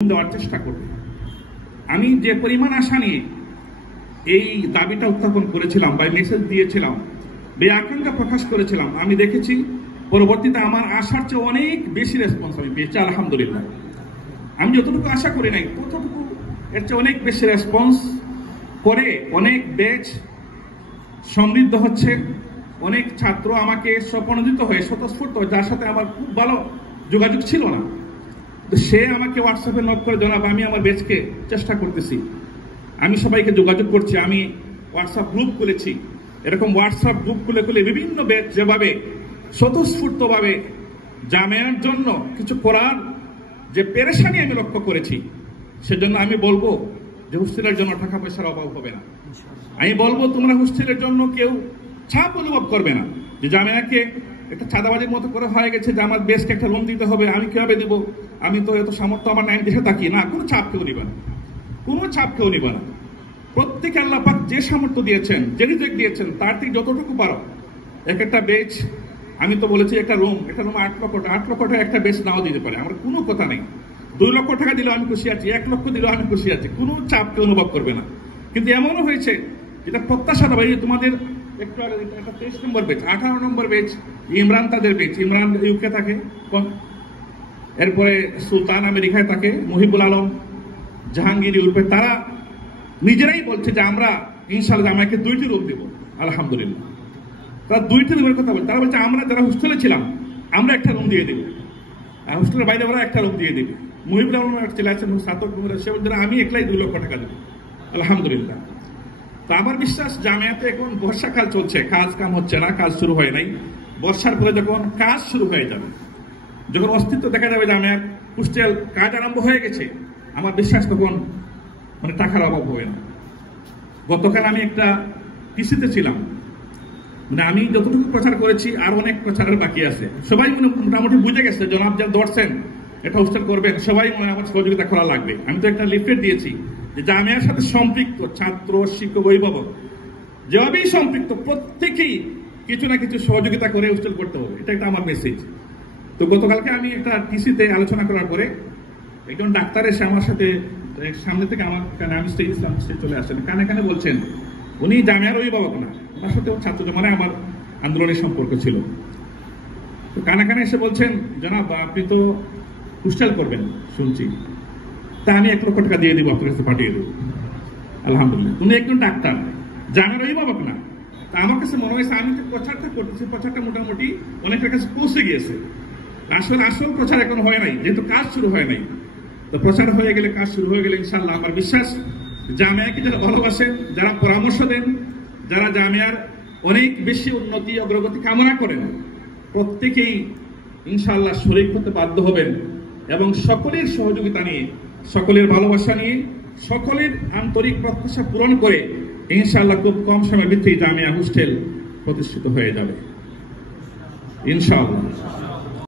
দেওয়ার চেষ্টা করব। আমি যে পরিমাণ আশা নিয়ে এই দাবিটা উত্থাপন করেছিলাম বা মেসেজ দিয়েছিলাম, আকাঙ্ক্ষা প্রকাশ করেছিলাম, আমি দেখেছি পরবর্তীতে আমার আশার চেয়ে অনেক বেশি রেসপন্স আমি পেয়েছি, আলহামদুলিল্লাহ। আমি যতটুকু আশা করি নাই ততটুকু এর চেয়ে অনেক বেশি রেসপন্স করে অনেক ব্যাচ সমৃদ্ধ হচ্ছে, অনেক ছাত্র আমাকে স্বপ্নদিত হয়ে স্বতঃস্ফূর্ত, যার সাথে আমার খুব ভালো যোগাযোগ ছিল না, তো সে আমাকে হোয়াটসঅ্যাপে নক করে জানাবে আমি আমার ব্যাচকে চেষ্টা করতেছি, আমি সবাইকে যোগাযোগ করছি, আমি হোয়াটসঅ্যাপ গ্রুপ খুলেছি। এরকম হোয়াটসঅ্যাপ গ্রুপ খুলে খুলে বিভিন্ন ব্যাচ যেভাবে স্বতঃস্ফূর্তভাবে জামিয়ার জন্য কিছু করার যে পেরেশানি আমি লক্ষ্য করেছি, সেজন্য আমি বলবো যে হোস্টেলের জন্য টাকা পয়সার অভাব হবে না। আমি বলবো তোমরা হোস্টেলের জন্য কেউ চাপ অনুভব করবে না যে জামিয়াকে একটা চাঁদাবাজির মতো করে হয়ে গেছে যে আমার বেশকে একটা লোন দিতে হবে, আমি কিভাবে দিব, আমি তো এত সামর্থ্য আমার নাই, দেশে থাকি না। কোনো চাপ কেউ নিবে না, কোনো চাপ কেউ নিবে না। প্রত্যেকে আল্লাহ পাক যে সামর্থ্য দিয়েছেন, যে রিজিক দিয়েছেন, তার থেকে যতটুকু পারো এক একটা বেচ, আমি তো বলেছি একটা রুম 8 লক্ষ টাকা একটা বেচ নাও দিতে পারে, আমার কোনো কথা নেই। 2 লক্ষ টাকা দিলেও আমি খুশি আছি, 1 লক্ষ দিলেও আমি খুশি আছি, কোনো চাপকে অনুভব করবে না। কিন্তু এমনও হয়েছে যেটা প্রত্যাশা দেবে, তোমাদের একটু আগে একটা 23 নম্বর বেচ, 18 নম্বর বেচ, ইমরান তাদের বেচ, ইমরান ইউকে থাকে, এরপরে সুলতান আমেরিকায় থাকে, মহিবুল আলম, জাহাঙ্গীর ইউরোপে, তারা নিজেরাই বলছে যে আমরা ইনশাআল্লাহ আমাকে 2টি রুম দেবো, আলহামদুলিল্লাহ। তারা 2টি রুমের কথা বলছে, তারা বলছে আমরা যারা হোস্টেলে ছিলাম আমরা একটা রুম দিয়ে দেবো, আর হোস্টেলের বাইরে ওরা একটা রুম দিয়ে দেবে। মহিবুল আলম চলে আসছেন স্নাতক রুমের, সে বলছে আমি একলাই 2 লক্ষ টাকা দেবো, আলহামদুলিল্লাহ। তো আমার বিশ্বাস জামিয়াতে এখন বর্ষাকাল চলছে, কাজ কাম হচ্ছে না, কাজ শুরু হয় নাই। বর্ষার পরে যখন কাজ শুরু হয়ে যাবে, যখন অস্তিত্ব দেখা যাবে জামিয়ার, হোস্টেল কাজ আরম্ভ হয়ে গেছে, আমার বিশ্বাস তখন মানে টাকার অভাব হবে না। গতকাল আমি একটা টিসিতে ছিলাম, মানে আমি যতটুকু প্রচার করেছি আর অনেক প্রচারের বাকি আছে। সবাই মোটামুটি বুঝে গেছে জনাব যা ধরছেন এটা হোস্টেল করবেন, সবাই মনে আমার সহযোগিতা করা লাগবে। আমি তো একটা লিফলেট দিয়েছি যে জামিয়ার সাথে সম্পৃক্ত ছাত্র, শিক্ষক, অভিভাবক যেভাবেই সম্পৃক্ত প্রত্যেকেই কিছু না কিছু সহযোগিতা করে হোস্টেল করতে হবে, এটা একটা আমার মেসেজ। তো গতকালকে আমি একটা টিসিতে আলোচনা করার পরে একজন ডাক্তার এসে আমার সাথে সামনে থেকে আমার আমি স্টেজ চলে আসেন, কানে কানে বলছেন উনি জামিয়ার অভিভাবক না, ওনার সাথে ছাত্র জমানায় আমার আন্দোলনের সম্পর্ক ছিল। তো কানে কানে এসে বলছেন জনাব আপনি তো হোস্টেল করবেন শুনছি, তা আমি 1 লক্ষ টাকা দিয়ে দিব, আপনার কাছে পাঠিয়ে দেবো, আলহামদুলিল্লাহ। উনি একজন ডাক্তার, জামিয়ার অভিভাবক না। তা আমার কাছে মনে হয়েছে আমি যে প্রচারটা করতেছি, প্রচারটা মোটামুটি অনেকের কাছে পৌঁছে গিয়েছে। আসল প্রচার এখন হয় নাই, যেহেতু কাজ শুরু হয় নাই। তো প্রচার হয়ে গেলে, কাজ শুরু হয়ে গেলে ইনশাআল্লাহ আমার বিশ্বাস জামিয়াকে যারা ভালোবাসেন, যারা পরামর্শ দেন, যারা জামিয়ার অনেক বেশি উন্নতি অগ্রগতি কামনা করেন, প্রত্যেকেই ইনশাআল্লাহ শরীক হতে বাধ্য হবেন এবং সকলের সহযোগিতা নিয়ে, সকলের ভালোবাসা নিয়ে, সকলের আন্তরিক প্রত্যাশা পূরণ করে ইনশাআল্লাহ খুব কম সময়ের ভিতরেই জামিয়া হোস্টেল প্রতিষ্ঠিত হয়ে যাবে ইনশাআল্লাহ।